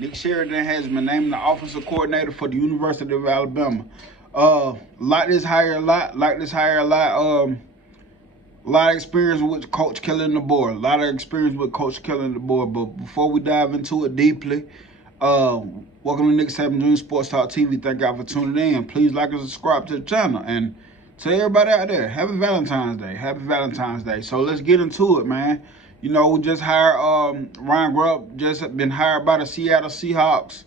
Nick Sheridan has been named the offensive coordinator for the University of Alabama. Like this hire a lot. Like this hire a lot. A lot of experience with Coach Killing the Board. A lot of experience with Coach Killing the Board. But before we dive into it deeply, welcome to Nick 7 Dream Sports Talk TV. Thank y'all for tuning in. Please like and subscribe to the channel. And to everybody out there, happy Valentine's Day. Happy Valentine's Day. So let's get into it, man. You know, we just hired Ryan Grubb, just been hired by the Seattle Seahawks.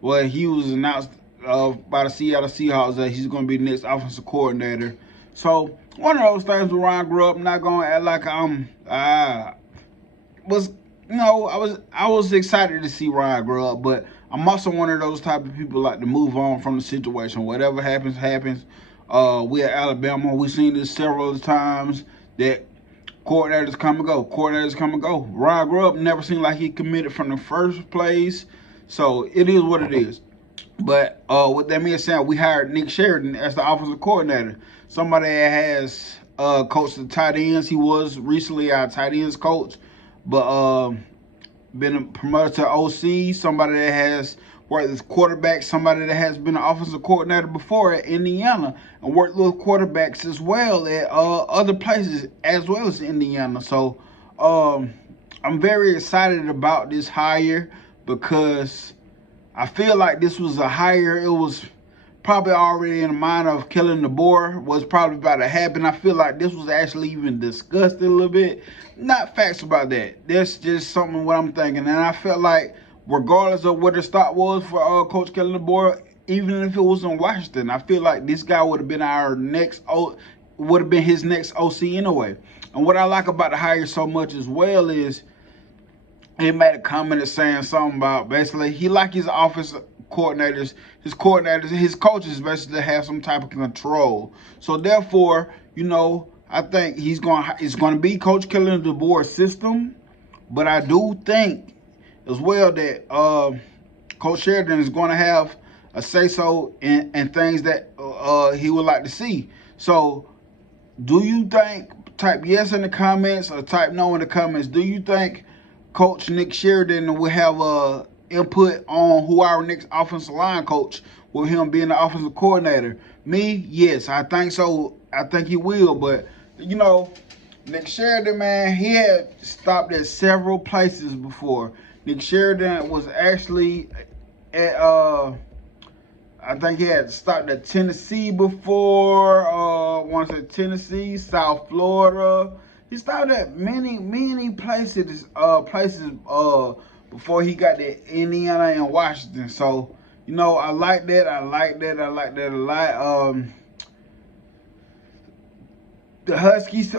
Well, he was announced by the Seattle Seahawks that he's going to be the next offensive coordinator. So one of those things with Ryan Grubb, I'm not going to act like I was excited to see Ryan Grubb, but I'm also one of those type of people like to move on from the situation. Whatever happens, happens. We at Alabama, we've seen this several times that coordinators come and go. Coordinators come and go. Ryan Grubb never seemed like he committed from the first place. So it is what it is. But with that being said, we hired Nick Sheridan as the offensive coordinator. Somebody that has coached the tight ends. He was recently our tight ends coach, but been promoted to OC. Somebody that has worked as quarterback. Somebody that has been an offensive coordinator before at Indiana and worked with quarterbacks as well at other places as well as Indiana. So I'm very excited about this hire because I feel like this was a hire. It was probably already in the mind of Killing the Board, was probably about to happen. I feel like this was actually even discussed a little bit. Not facts about that. That's just something what I'm thinking. And I felt like regardless of what the start was for Coach Killing the Board, even if it was in Washington, I feel like this guy would have been his next OC anyway. And what I like about the hire so much as well is he made a comment saying something about basically he like his office coordinators, his coaches basically have some type of control. So therefore, you know, I think it's going to be Coach Killing the Board system, but I do think as well that Coach Sheridan is going to have a say-so in things that he would like to see. So do you think, type yes in the comments or type no in the comments, do you think Coach Nick Sheridan will have input on who our next offensive line coach, with him being the offensive coordinator? Me, yes, I think so. I think he will. But, you know, Nick Sheridan, man, he had stopped at several places before. Nick Sheridan was actually at, I think he had stopped at Tennessee before, once at Tennessee, South Florida. He stopped at many places, before he got to Indiana and Washington. So, you know, I like that. I like that a lot. The Huskies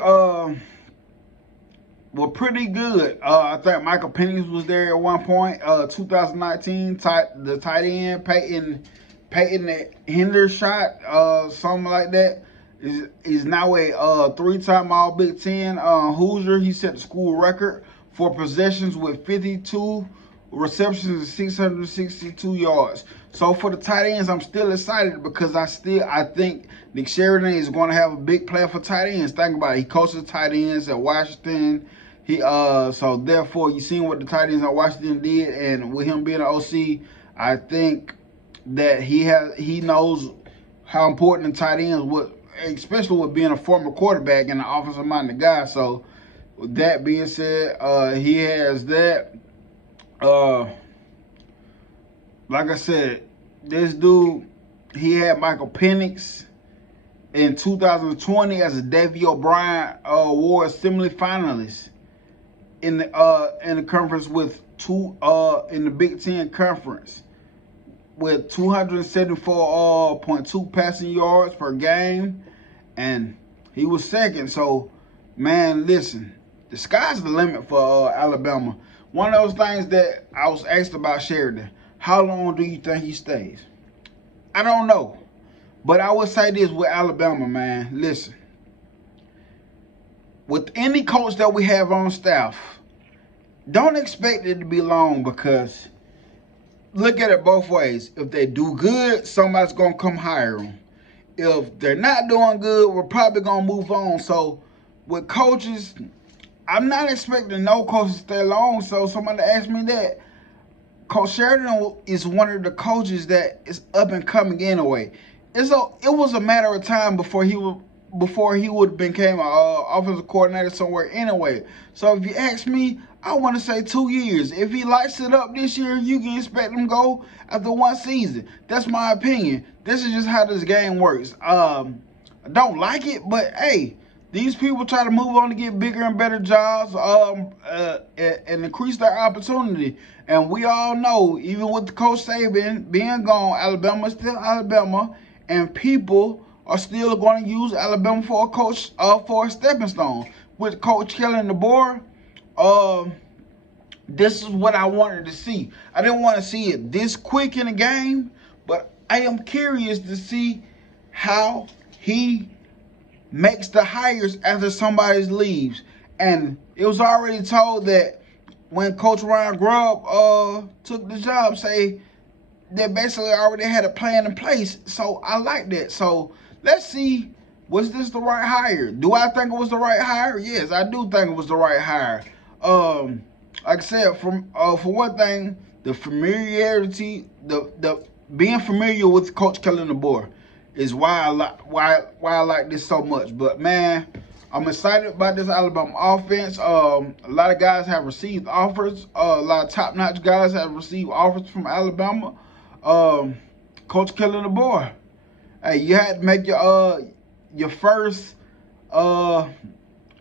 were pretty good. I think Michael Penix was there at one point. 2019, the tight end, Peyton Hendershot, something like that. Is now a three-time All Big Ten Hoosier. He set the school record for possessions with 52 receptions and 662 yards. So for the tight ends, I'm still excited because I think Nick Sheridan is going to have a big plan for tight ends. Think about it. He coaches tight ends at Washington. So therefore, you seen what the tight ends at Washington did, and with him being an OC, I think that he knows how important the tight ends would, especially with being a former quarterback and an offensive-minded guy. So, with that being said, he has that. Like I said, this dude, he had Michael Penix in 2020 as a Davey O'Brien Award semifinalist in the conference with in the Big Ten Conference, with 274.2 passing yards per game, and he was second. So, man, listen, the sky's the limit for Alabama. One of those things that I was asked about Sheridan, how long do you think he stays? I don't know, but I would say this with Alabama, man. Listen, with any coach that we have on staff, don't expect it to be long, because look at it both ways. If they do good, somebody's going to come hire them. If they're not doing good, we're probably going to move on. So with coaches, I'm not expecting no coach to stay long. So somebody asked me that. Coach Sheridan is one of the coaches that is up and coming anyway. It was a matter of time before he would became an offensive coordinator somewhere anyway. So if you ask me, I want to say 2 years. If he lights it up this year, you can expect him to go after one season. That's my opinion. This is just how this game works. I don't like it, but hey, these people try to move on to get bigger and better jobs and increase their opportunity. And we all know, even with the Coach Saban being gone, Alabama is still Alabama, and people are still going to use Alabama for a coach for a stepping stone. With Coach Kellen DeBoer, this is what I wanted to see. I didn't want to see it this quick in the game, but I am curious to see how he makes the hires after somebody leaves. And it was already told that when Coach Ryan Grubb took the job, say they basically already had a plan in place. So I like that. So let's see, was this the right hire? Do I think it was the right hire? Yes, I do think it was the right hire. Like I said, for one thing, the familiarity, the being familiar with Coach Kellen DeBoer is why I like this so much. But man, I'm excited about this Alabama offense. A lot of guys have received offers. A lot of top-notch guys have received offers from Alabama. Coach Kellen DeBoer, hey, you had to make your first I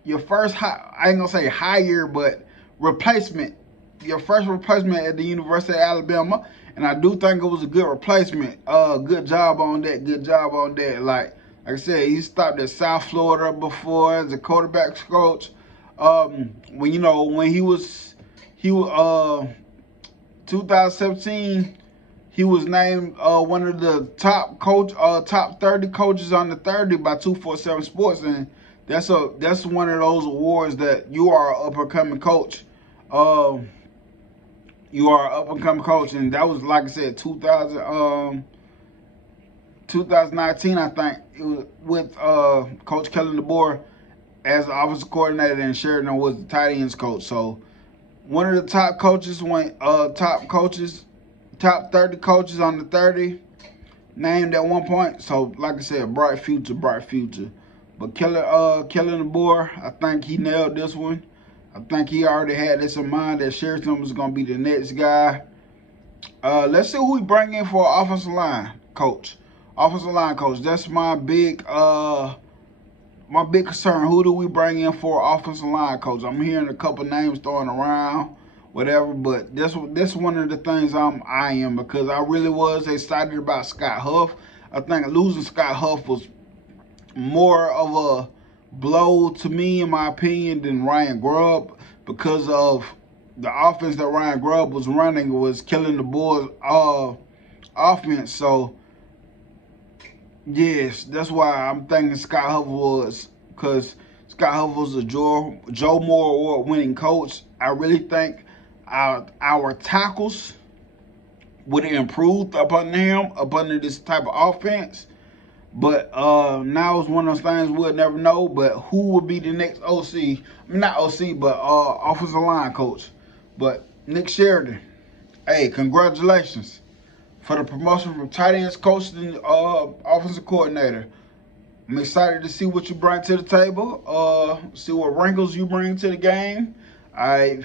ain't gonna say hire, but replacement. Your first replacement at the University of Alabama. And I do think it was a good replacement. Good job on that. Good job on that. Like I said, he stopped at South Florida before as a quarterbacks coach. When he was 2017, he was named one of the top 30 coaches on the 30 by 247 Sports, and that's one of those awards that you are an up and coming coach. You are an up-and-coming coach, and that was, like I said, 2019, I think, it was with Coach Kellen DeBoer as the offensive coordinator, and Sheridan was the tight ends coach. So one of the top coaches, top 30 coaches on the 30, named at one point. So, like I said, bright future. But Kellen DeBoer, I think he nailed this one. I think he already had this in mind that Sheridan was going to be the next guy. Let's see who we bring in for offensive line coach. That's my big concern. Who do we bring in for offensive line coach? I'm hearing a couple names throwing around, whatever. But that's one of the things I am, because I really was excited about Scott Huff. I think losing Scott Huff was more of a blow to me, in my opinion, than Ryan Grubb, because of the offense that Ryan Grubb was running was killing the Bulls' offense. So yes, that's why I'm thinking Scott Huff was, because Scott Huff was a Joe Moore award-winning coach. I really think our tackles would have improved up under this type of offense. But now it's one of those things we'll never know. But who will be the next OC? I mean, not OC, but offensive line coach. But Nick Sheridan, hey, congratulations for the promotion from tight ends coach to offensive coordinator. I'm excited to see what you bring to the table. See what wrinkles you bring to the game. I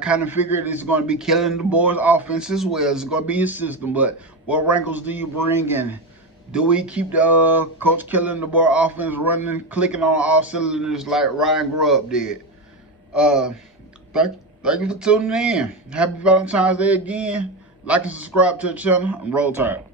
kind of figured it's going to be killing the boys' offense as well. It's going to be his system. But what wrinkles do you bring in? Do we keep the Coach Kellen DeBoer offense running, clicking on all cylinders like Ryan Grubb did? Thank you for tuning in. Happy Valentine's Day again. Like and subscribe to the channel, and roll tide.